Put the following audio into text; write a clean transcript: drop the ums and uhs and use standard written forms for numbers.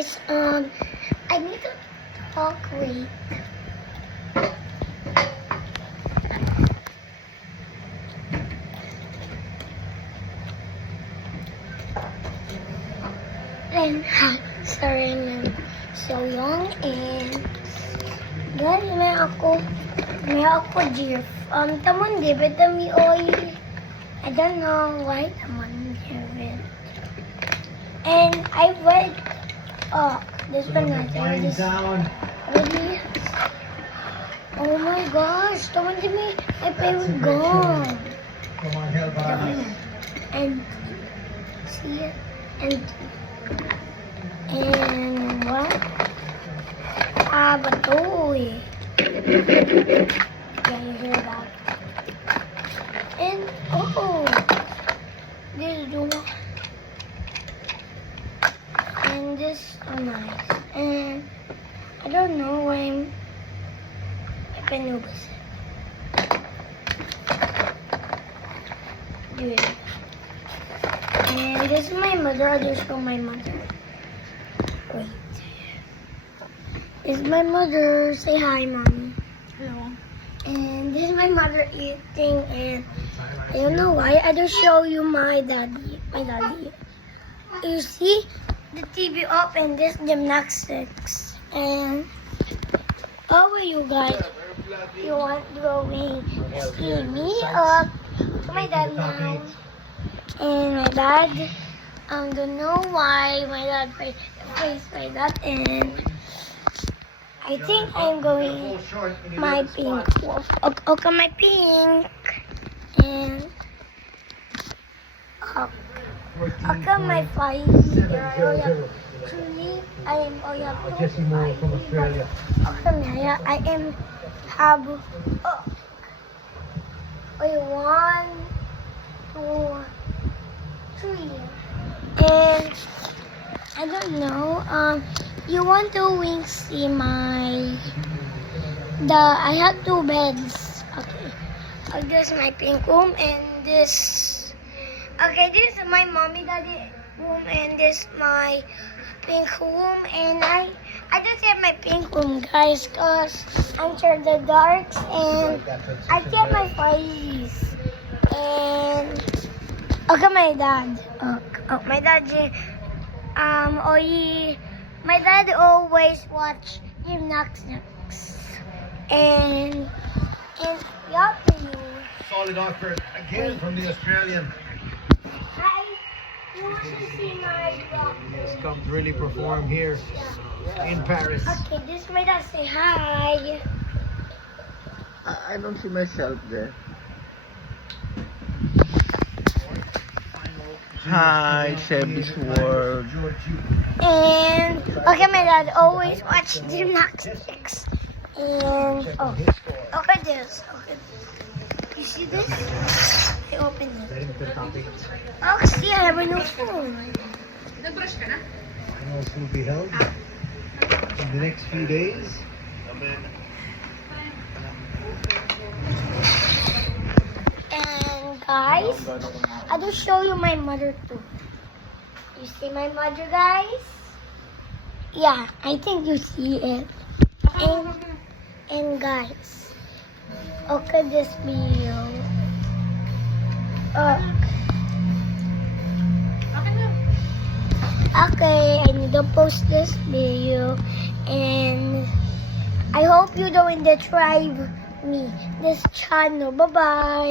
guys. I need to talk quick. And hi, sorry I'm so young and guys, may ako GIF. Tamon give it me oil. I don't know why tamon give it. And I read this one this really. Oh my gosh, tamon give me my favorite gun. Come on, help us. And see it and what? Batoy. Can you hear that? And this do and this are nice. And I don't know why I can use it. Dude. And this is my mother. I'll just show my mother. Wait. This is my mother. Say hi, Mommy. Hello. And this is my mother eating, and I don't know why. I just show you my daddy. You see the TV up and this gymnastics. And how are you guys? You want to go see me up to my dad now? And my dad, don't know why my dad plays like that, and I think I'm going my pink wolf. Okay, my pink, and okay, my five. Actually, I am Jesse Moore from Australia. Okay, Maya, I am have 1, 2, 3, and I don't know. You want to see my I have 2 beds. Okay, this is my pink room, and this. Okay, this is my mommy daddy room, and this is my pink room, and I just have my pink room, guys, cause I'm sure the darks, and I get my face, and okay, my dad. My dad. My dad always watch gymnastics, and yup, Solid offer again from the Australian. Hi, you want to see my dog? He's come to really perform here in Paris. Okay, this is my dad. Say hi. I don't see myself there. Hi, Sebby's World. And okay, my dad always watch gymnastics. And okay, this. Okay, you see this? I open it. Oh, see, I have a new phone. Finals will be held in the next few days. And guys, I will show you my mother too. You see my mother, guys? Yeah, I think you see it. And guys, okay, this video. Okay, I need to post this video, and I hope you don't subscribe me this channel. Bye bye.